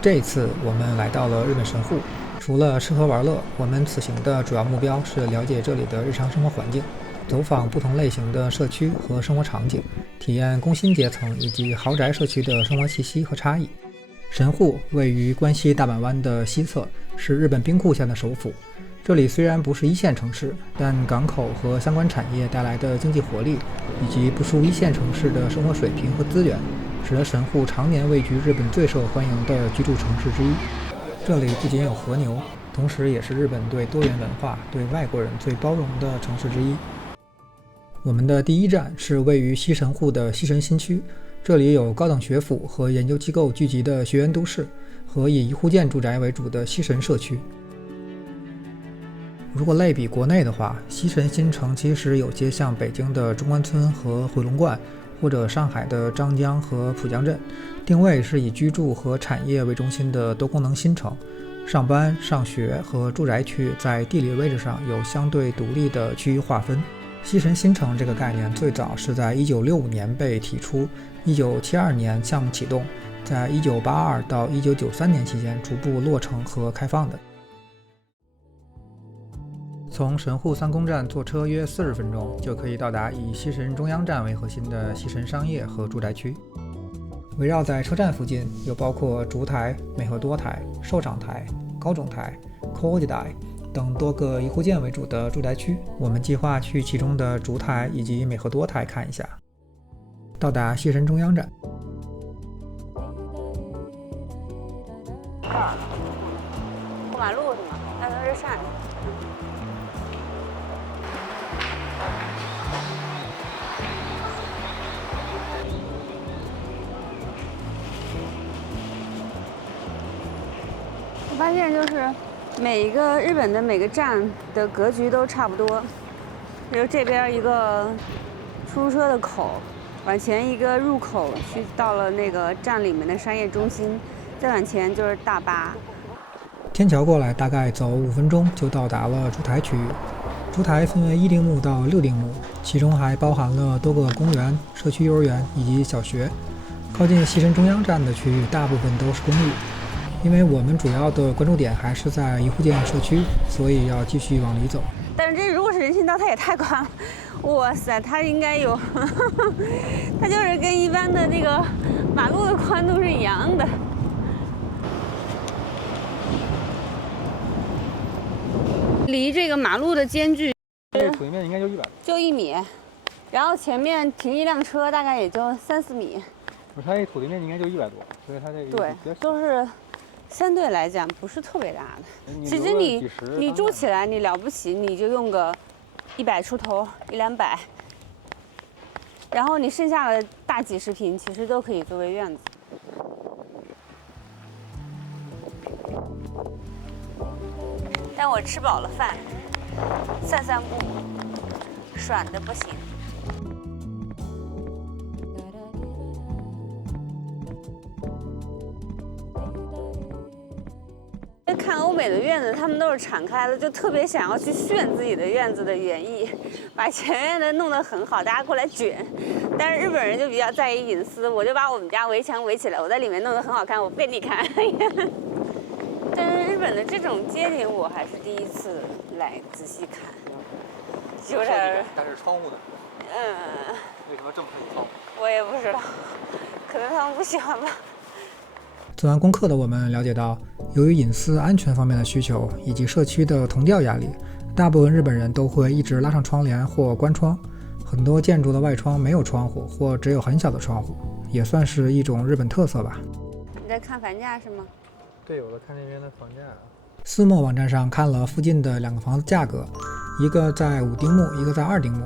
这一次我们来到了日本神户，除了吃喝玩乐，我们此行的主要目标是了解这里的日常生活环境，走访不同类型的社区和生活场景，体验工薪阶层以及豪宅社区的生活气息和差异。神户位于关西大阪湾的西侧，是日本兵库县的首府。这里虽然不是一线城市，但港口和相关产业带来的经济活力，以及不输一线城市的生活水平和资源，使得神户常年位居日本最受欢迎的居住城市之一。这里不仅有和牛，同时也是日本对多元文化、对外国人最包容的城市之一。我们的第一站是位于西神户的西神新区，这里有高等学府和研究机构聚集的学园都市，和以一户建住宅为主的西神社区。如果类比国内的话，西神新城其实有些像北京的中关村和回龙观，或者上海的张江和浦江镇，定位是以居住和产业为中心的多功能新城。上班、上学和住宅区在地理位置上有相对独立的区域划分。西神新城这个概念最早是在1965年被提出，1972年项目启动，在1982到1993年期间逐步落成和开放的。从神户三宫站坐车约40分钟就可以到达以西神中央站为核心的西神商业和住宅区。围绕在车站附近有包括竹台、美和多台、寿场台、高种台、Koji台等多个一户建为主的住宅区，我们计划去其中的竹台以及美和多台看一下。到达西神中央站，过马路是吗？那都是山。我发现就是日本的每个站的格局都差不多，比如这边一个出租车的口，往前一个入口去到了那个站里面的商业中心，再往前就是大巴。天桥过来大概走5分钟就到达了竹台区域。竹台分为1丁目到6丁目，其中还包含了多个公园、社区幼儿园以及小学。靠近西神中央站的区域大部分都是公寓。因为我们主要的关注点还是在一户建社区，所以要继续往里走。但是这如果是人行道，它也太宽了，哇塞，它应该有，它就是跟一般的那个马路的宽度是一样的。离这个马路的间距，这土地面应该就1米，然后前面停一辆车大概也就3-4米。它这土地面应该就100多，所以它这个对，都是。相对来讲不是特别大的，其实你住起来你了不起，你就用个100出头100-200，然后你剩下的大几十平其实都可以作为院子。但我吃饱了饭，散散步，爽的不行。看欧美的院子，他们都是敞开的，就特别想要去炫自己的院子的园艺，把前面的弄得很好，大家过来卷。但是日本人就比较在意隐私，我就把我们家围墙围起来，我在里面弄得很好看，我给你看。但是日本的这种街景我还是第一次来仔细看，有点。但是窗户的。为什么这么配窗户？我也不知道，可能他们不喜欢吧。做完功课的我们了解到，由于隐私安全方面的需求以及社区的同调压力，大部分日本人都会一直拉上窗帘或关窗。很多建筑的外窗没有窗户或只有很小的窗户，也算是一种日本特色吧。你在看房价是吗？对，我在看这边的房价。私募网站上看了附近的2个房子价格，一个在5丁目，一个在2丁目。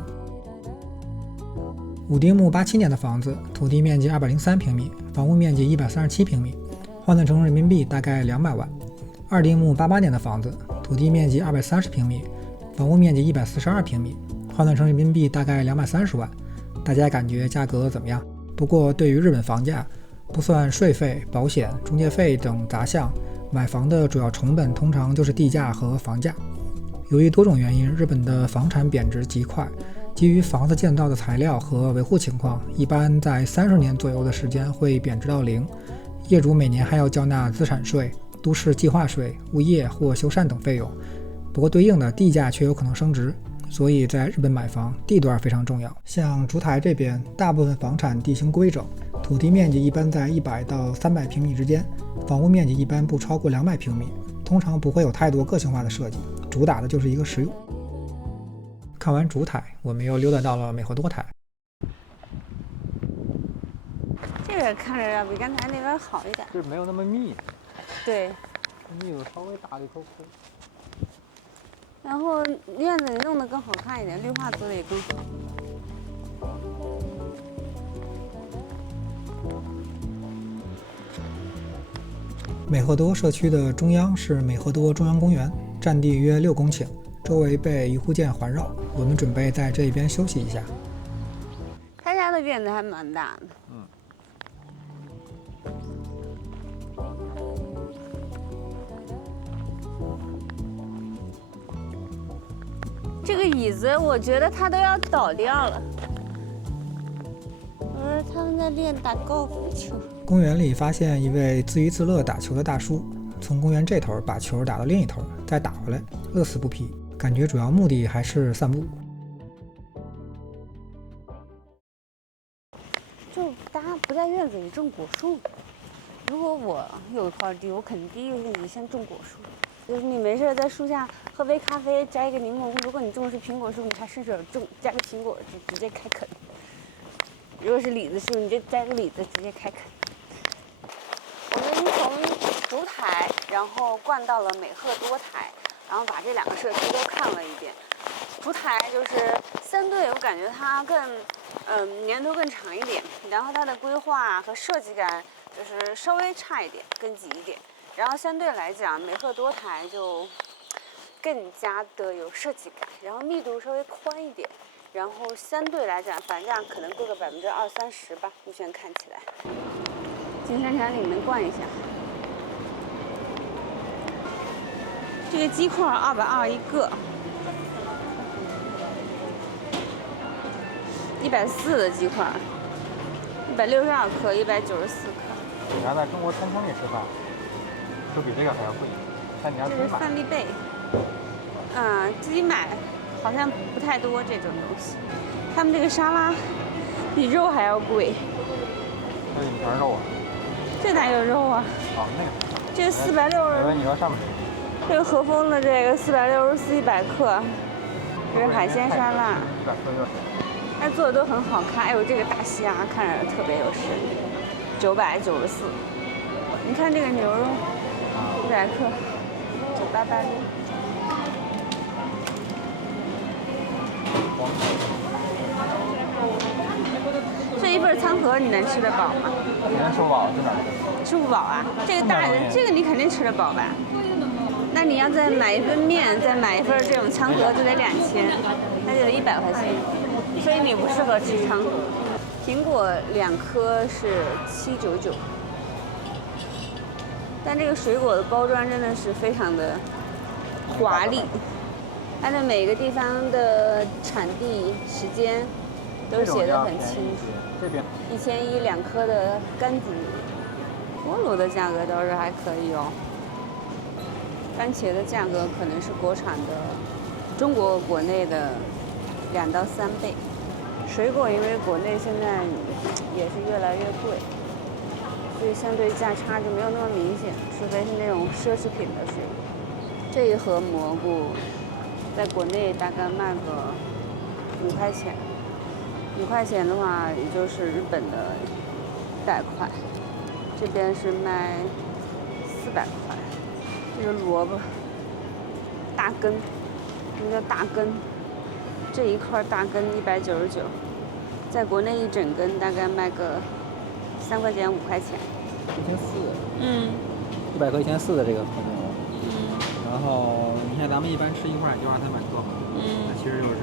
5丁目87年的房子，土地面积203平米，房屋面积137平米，换算成人民币大概200万。2丁目88年的房子，土地面积230平米，房屋面积142平米，换算成人民币大概230万。大家感觉价格怎么样？不过对于日本房价，不算税费、保险、中介费等杂项，买房的主要成本通常就是地价和房价。由于多种原因，日本的房产贬值极快，基于房子建造的材料和维护情况，一般在30年左右的时间会贬值到0。业主每年还要交纳资产税、都市计划税、物业或修缮等费用。不过对应的地价却有可能升值，所以在日本买房，地段非常重要。像竹台这边，大部分房产地形规整，土地面积一般在100到300平米之间，房屋面积一般不超过200平米，通常不会有太多个性化的设计，主打的就是一个实用。看完竹台，我们又溜达到了美和多台。这个看着要比刚才那边好一点，就是没有那么密。对，密度稍微大了一口空。然后院子里弄得更好看一点，绿化做的也更好。美和多社区的中央是美和多中央公园，占地约6公顷，周围被鱼护舰环绕。我们准备在这边休息一下。他家的院子还蛮大的。这个椅子我觉得它都要倒掉了。我说他们在练打高尔夫球。公园里发现一位自娱自乐打球的大叔，从公园这头把球打到另一头，再打回来，乐此不疲。感觉主要目的还是散步。就大家不在院子里种果树。如果我有一块地，我肯定第一个问题先种果树。就是你没事在树下喝杯咖啡，摘一个柠檬。如果你种的是苹果树，你还顺手摘个苹果就直接开啃。如果是李子树，你就摘个李子直接开啃。我们从竹台，然后灌到了美和多台，然后把这2个社区都看了一遍。竹台就是相对我感觉它更年头更长一点，然后它的规划和设计感就是稍微差一点，更挤一点。然后相对来讲，美和多台就更加的有设计感，然后密度稍微宽一点，然后相对来讲房价可能贵个20-30%吧，目前看起来。进商场里面逛一下，这个鸡块220一个，140的鸡块，162克，194克。你要在中国餐厅里吃饭，就比这个还要贵。但你要自己买。这是饭粒贝，自己买好像不太多这种东西。他们这个沙拉比肉还要贵。这里面全是肉啊？这哪有肉啊？哦，那个。这460。以为你说上面。这个和风的这个464，100克，这是海鲜沙拉。100克热水。它做的都很好看，哎呦，这个大虾看着特别有神，994。你看这个牛肉，100克，988。这一份餐盒你能吃得饱吗？能吃不饱，真的。吃不饱啊？这个大人，这个你肯定吃得饱吧？那你要再买一份面，再买一份这种餐盒，就得2000，那就得100块钱。所以你不适合吃餐盒。苹果2颗是799，但这个水果的包装真的是非常的华丽，它的每个地方的产地、时间都写得很清楚。这边1100-2颗的柑橘，菠萝的价格倒是还可以哦。番茄的价格可能是国产的，中国国内的2到3倍。水果因为国内现在也是越来越贵，所以相对价差就没有那么明显，除非是那种奢侈品的水果。这一盒蘑菇在国内大概卖个5块钱，5块钱的话也就是日本的100块，这边是卖400块。这个萝卜大根，这个叫大根，这一块大根199，在国内一整根大概卖个3块钱5块钱。1400克1400的这个和牛。然后你看咱们一般吃一块也就200-300克嘛，那其实就是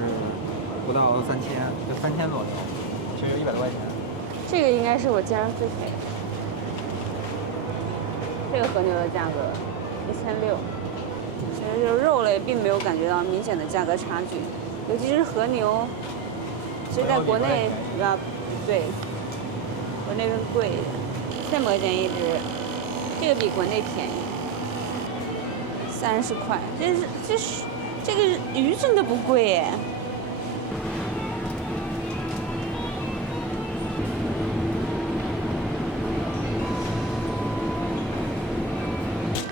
不到3000，就3000左右，其实100多块钱。这个应该是我见上最便宜的。这个和牛的价格1600，其实就肉类并没有感觉到明显的价格差距，尤其是和牛，其实在国内对，国内更贵一点。么钱一只，这个比国内便宜，30块。这个鱼真的不贵耶。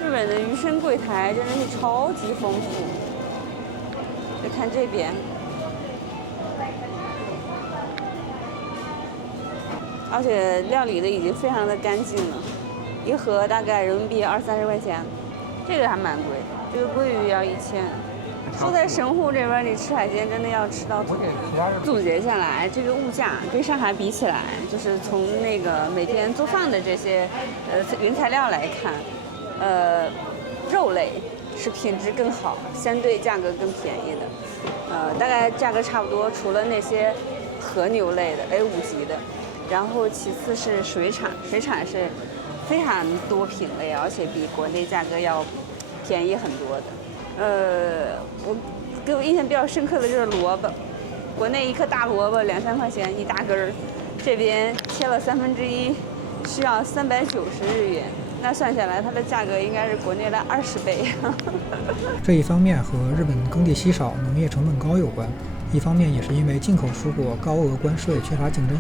日本的鱼生柜台真的是超级丰富。再看这边，而且料理的已经非常的干净了，一盒大概人民币20-30块钱，这个还蛮贵，这个鲑鱼要1000。住在神户这边，你吃海鲜真的要吃到吐。总结下来，这个物价跟上海比起来，就是从那个每天做饭的这些原材料来看，肉类是品质更好，相对价格更便宜的，大概价格差不多，除了那些和牛类的 A5级的，然后其次是水产，水产是非常多品类，而且比国内价格要便宜很多的。给我印象比较深刻的就是萝卜，国内一颗大萝卜2-3块钱一大根儿，这边切了1/3，需要390日元。那算下来，它的价格应该是国内的20倍。这一方面和日本耕地稀少、农业成本高有关，一方面也是因为进口蔬果高额关税，缺乏竞争。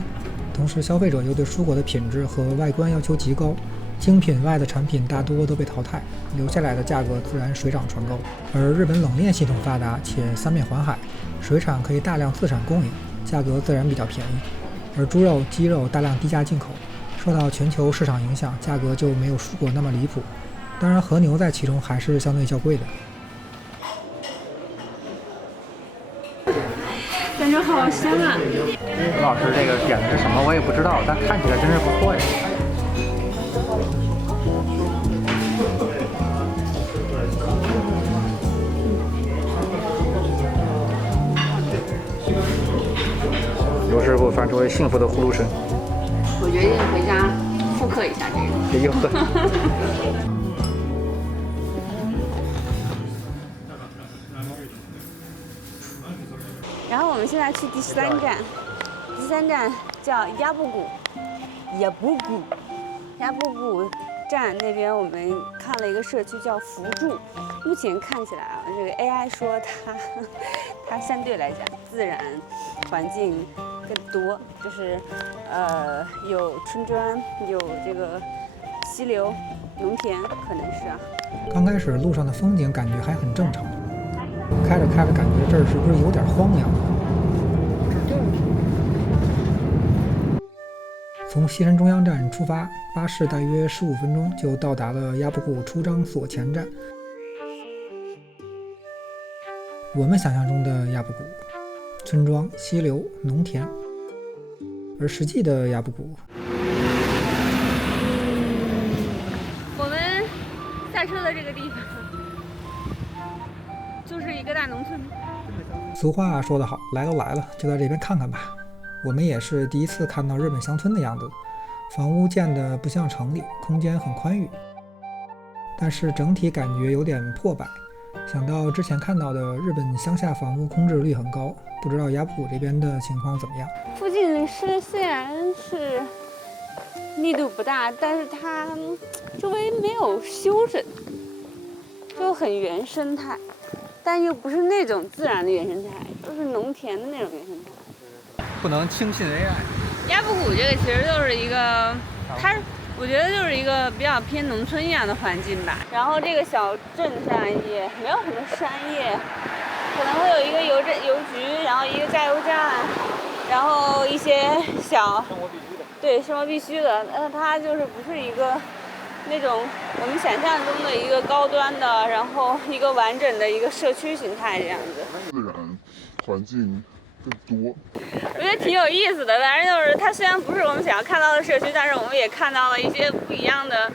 同时，消费者又对蔬果的品质和外观要求极高，精品外的产品大多都被淘汰，留下来的价格自然水涨船高。而日本冷链系统发达且三面环海，水产可以大量自产供应，价格自然比较便宜。而猪肉、鸡肉大量低价进口，受到全球市场影响，价格就没有蔬果那么离谱。当然，和牛在其中还是相对较贵的。感觉好香啊！吴老师这个点的是什么我也不知道，但看起来真是不错呀。刘师傅发出了幸福的呼噜声。我决定回家复刻一下这个。哎呦呵！然后我们现在去第3站，第3站叫鸭布谷站那边，我们看了一个社区叫福住。目前看起来啊，这个 AI 说它相对来讲自然环境更多，就是有春庄，有这个溪流、农田，可能是啊。刚开始路上的风景感觉还很正常，开着开着感觉这儿是不是有点荒凉？从西山中央站出发，巴士大约15分钟就到达了鸭布谷出张所前站。我们想象中的鸭布谷，村庄、溪流、农田，而实际的鸭布谷，我们下车的这个地方就是一个大农村。俗话说得好，来都来了，就在这边看看吧。我们也是第一次看到日本乡村的样子，房屋建得不像城里，空间很宽裕，但是整体感觉有点破败。想到之前看到的日本乡下房屋空置率很高，不知道鸭布谷这边的情况怎么样？附近是虽然是密度不大，但是它周围没有修整，就很原生态，但又不是那种自然的原生态，就是农田的那种原生态。不能轻信 AI。鸭布谷这个其实就是一个，我觉得就是一个比较偏农村一样的环境吧。然后这个小镇上也没有什么商业，可能会有一个邮局，然后一个加油站，然后一些小生活必须的，对，生活必须的。它就是不是一个那种我们想象中的一个高端的，然后一个完整的一个社区形态这样子。自然环境更多，我觉得挺有意思的。反正就是它虽然不是我们想要看到的社区，但是我们也看到了一些不一样的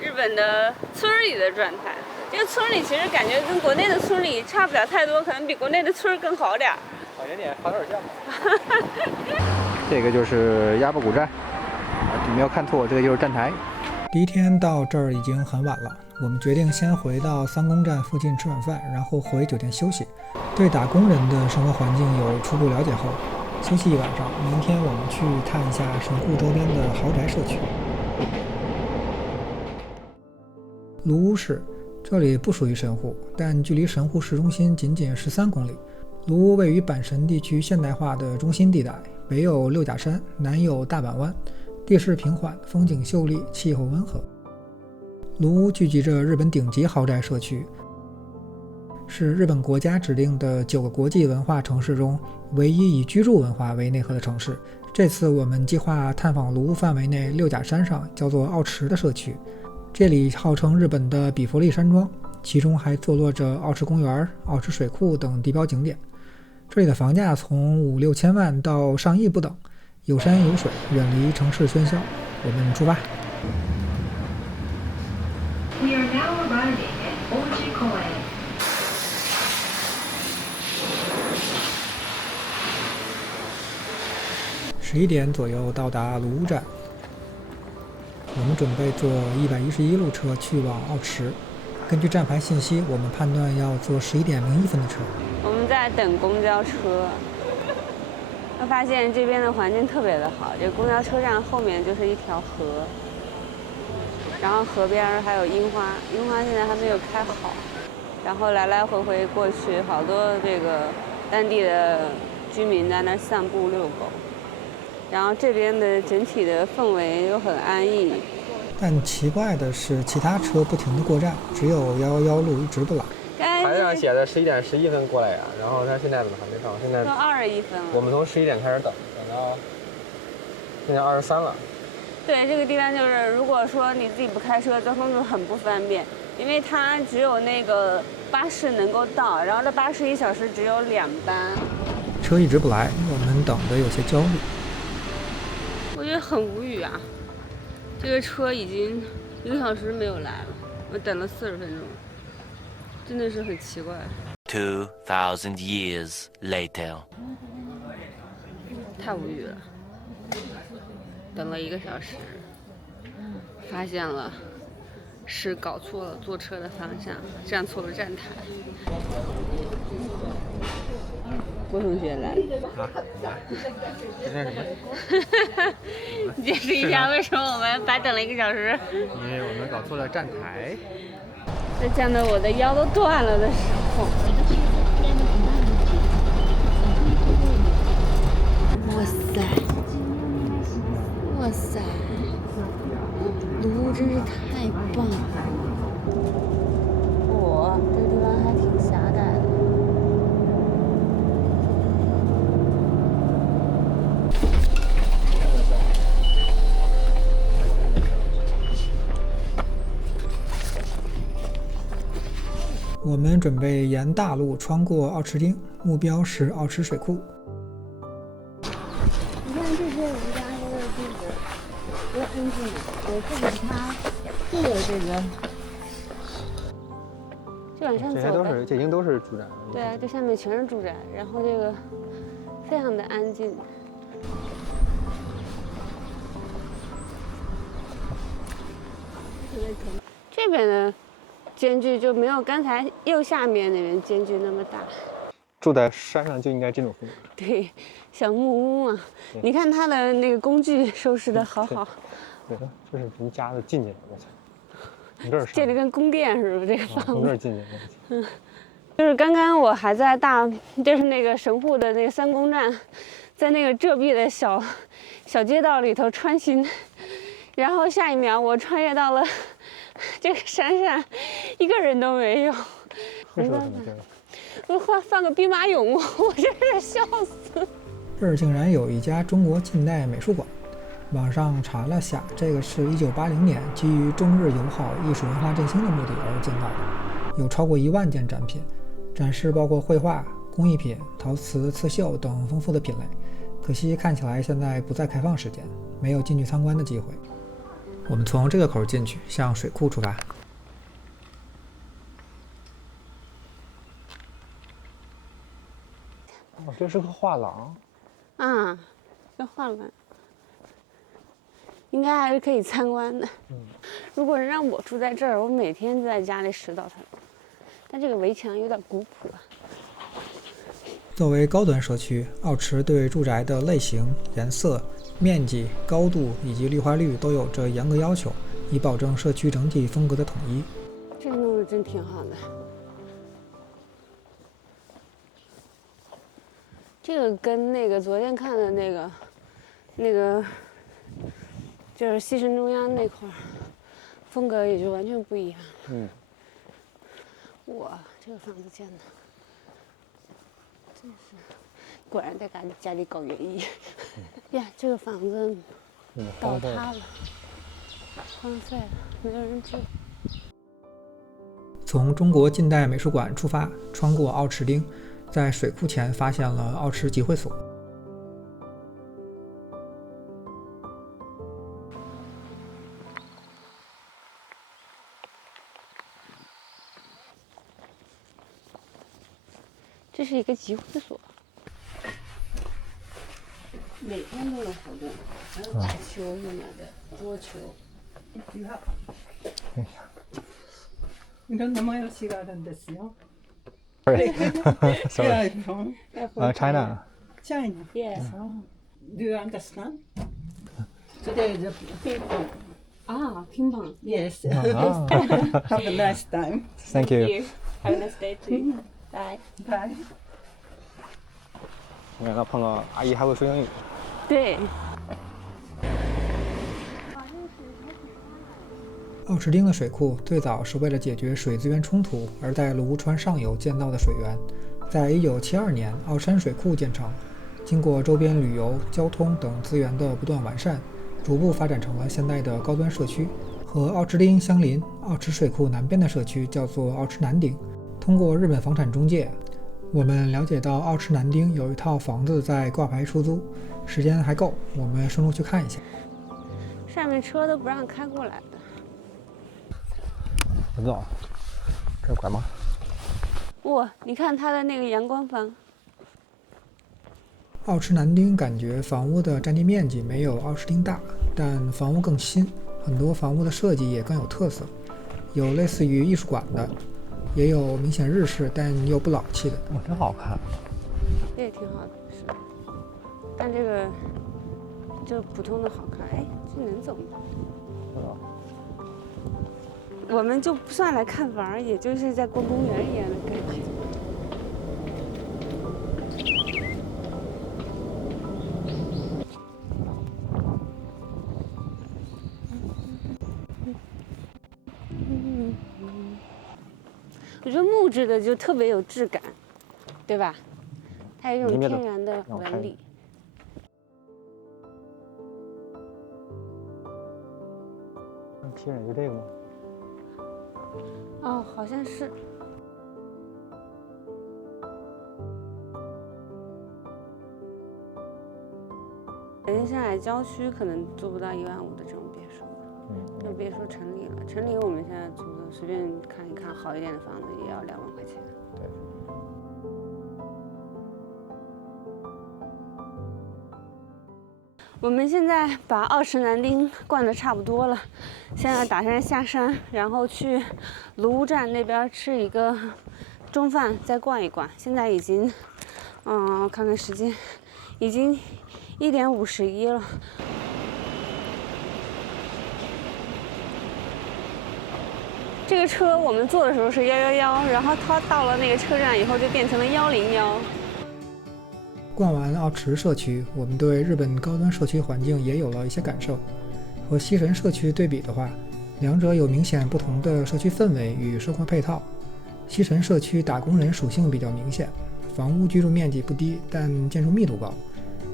日本的村里的状态。这个村里其实感觉跟国内的村里差不了太多，可能比国内的村更好点儿。有点好点像。这个就是鸭布谷站，你没有看错，这个就是站台。第一天到这儿已经很晚了，我们决定先回到三宫站附近吃晚饭，然后回酒店休息。对打工人的生活环境有初步了解后，休息一晚上，明天我们去看一下神户周边的豪宅社区。卢屋市，这里不属于神户，但距离神户市中心仅仅13公里。卢屋位于阪神地区现代化的中心地带，北有六甲山，南有大阪湾，地势平缓，风景秀丽，气候温和。卢屋聚集着日本顶级豪宅社区，是日本国家指定的9个国际文化城市中唯一以居住文化为内核的城市。这次我们计划探访卢屋范围内六甲山上叫做奥池的社区，这里号称日本的比佛利山庄，其中还坐落着奥池公园、奥池水库等地标景点。这里的房价从5、6千万到上亿不等，有山有水，远离城市喧嚣。我们出发。We are now arriving at Oji Koen. 11点左右到达卢屋站，我们准备坐111路车去往奥池。根据站牌信息，我们判断要坐11点01分的车。我们在等公交车，我发现这边的环境特别的好。这公交车站后面就是一条河，然后河边还有樱花，樱花现在还没有开好，然后来来回回过去，好多这个当地的居民在那散步遛狗，然后这边的整体的氛围又很安逸。但奇怪的是，其他车不停地过站，只有111路一直不来。牌子上写的11点11分过来呀，然后他现在怎么还没到？现在都21分了。我们从11点开始等到现在23了。对，这个地方就是如果说你自己不开车，交通就很不方便，因为它只有那个巴士能够到，然后这巴士1小时只有2班，车一直不来，我们等得有些焦虑。我觉得很无语啊！这个车已经1个小时没有来了，我等了40分钟，真的是很奇怪。2000 years later， 太无语了，等了1个小时，发现了是搞错了坐车的方向，站错了站台。郭同学来了。这是什么？你解释一下为什么我们白等了1个小时？因为我们搞错了站台。在站到我的腰都断了的时候。哇塞！哇塞！卢屋真是太棒了！这个地方还挺狭窄的。我们准备沿大路穿过奥池町，目标是奥池水库。你看这些人家这个地址多安静，这里它就有这个，就往上走呗。这已经都是住宅。对啊，这下面全是住宅，然后这个非常的安静。这边的间距就没有刚才右下面那边间距那么大。住在山上就应该这种风格。对，小木屋嘛，你看它的那个工具收拾的好好。对，这是人家的进去了，我操！你这是这里跟宫殿似的，这个房子。从这儿进去。就是刚刚我还在就是那个神户的那个3宫站，在那个遮蔽的小街道里头穿行，然后下一秒我穿越到了这个山上，一个人都没有。为什么这样？我放个兵马俑，我真是笑死。这儿竟然有一家中国近代美术馆，网上查了下，这个是1980年基于中日友好艺术文化振兴的目的而建造的，有超过1万件展品，展示包括绘画、工艺品、陶瓷、刺绣等丰富的品类。可惜看起来现在不在开放时间，没有进去参观的机会。我们从这个口进去，向水库出发。哦，这是个画廊。啊，这画廊应该还是可以参观的。如果让我住在这儿，我每天在家里拾到它。但这个围墙有点古朴啊。作为高端社区，奥池对住宅的类型、颜色、面积、高度以及绿化率都有着严格要求，以保证社区整体风格的统一。真挺好的。这个跟那个昨天看的那个就是西城中央那块儿，风格也就完全不一样。哇，这个房子建的，真是，果然在家里搞园艺。呀，这个房子倒塌了，荒废了，没有人住。从中国近代美术馆出发，穿过奥池汀，在水库前发现了奥池集会所。这是一个集会所，每天都有活动，还有打球什么的，桌球。いろんな催しがあるんですよ。Sorry. Sorry. From China. China. Yes. So, do you understand? Today is a ping pong. 啊，乒乓。Yes. Ah. Have a nice time. Thank you. Have a nice day too. Bye. Bye. 你看，碰到阿姨还会说英语。对。奥池汀的水库最早是为了解决水资源冲突而在卢川上游建造的水源，在1972年奥山水库建成，经过周边旅游、交通等资源的不断完善，逐步发展成了现代的高端社区。和奥池汀相邻，奥池水库南边的社区叫做奥池南町。通过日本房产中介，我们了解到奥池南町有一套房子在挂牌出租，时间还够，我们顺路去看一下。上面车都不让开过来的。怎么走？这拐吗？哇，你看它的那个阳光房。奥池南町感觉房屋的占地面积没有奥池汀大，但房屋更新，很多房屋的设计也更有特色，有类似于艺术馆的，也有明显日式但又不老气的。哇，真好看！这也挺好的，是。但这个就普通的好看，哎，这能走吗？我们就不算来看房，也就是在逛公园一样的感觉。我觉得木质的就特别有质感，对吧？它有一种天然的纹理。贴着就这个吗？哦，好像是。北京上海郊区可能做不到1.5万的这种别墅吧，就别说城里了。城里我们现在租的随便看一看好一点的房子也要2万块钱。对。我们现在把奥池南町逛得差不多了，现在打算下山，然后去卢屋站那边吃一个中饭，再逛一逛。现在已经，看看时间，已经1点51了。这个车我们坐的时候是111，然后它到了那个车站以后就变成了101。逛完奥池社区，我们对日本高端社区环境也有了一些感受。和西神社区对比的话，两者有明显不同的社区氛围与生活配套。西神社区打工人属性比较明显，房屋居住面积不低，但建筑密度高。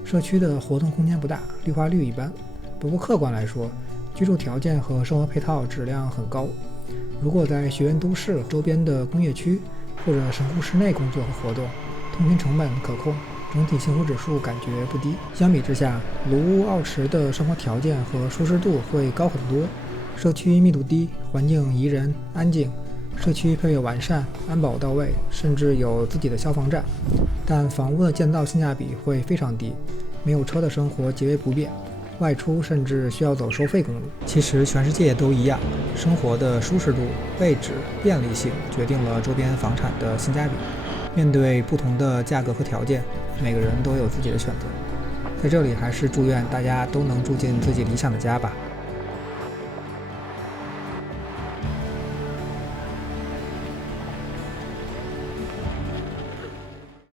社区的活动空间不大，绿化率一般。不过客观来说，居住条件和生活配套质量很高。如果在学院都市周边的工业区或者神户市内工作和活动，通勤成本可控，整体幸福指数感觉不低。相比之下，卢屋奥池的生活条件和舒适度会高很多。社区密度低，环境宜人安静，社区配备完善，安保到位，甚至有自己的消防站。但房屋的建造性价比会非常低，没有车的生活极为不便，外出甚至需要走收费公路。其实全世界都一样，生活的舒适度、位置、便利性决定了周边房产的性价比。面对不同的价格和条件，每个人都有自己的选择。在这里还是祝愿大家都能住进自己理想的家吧。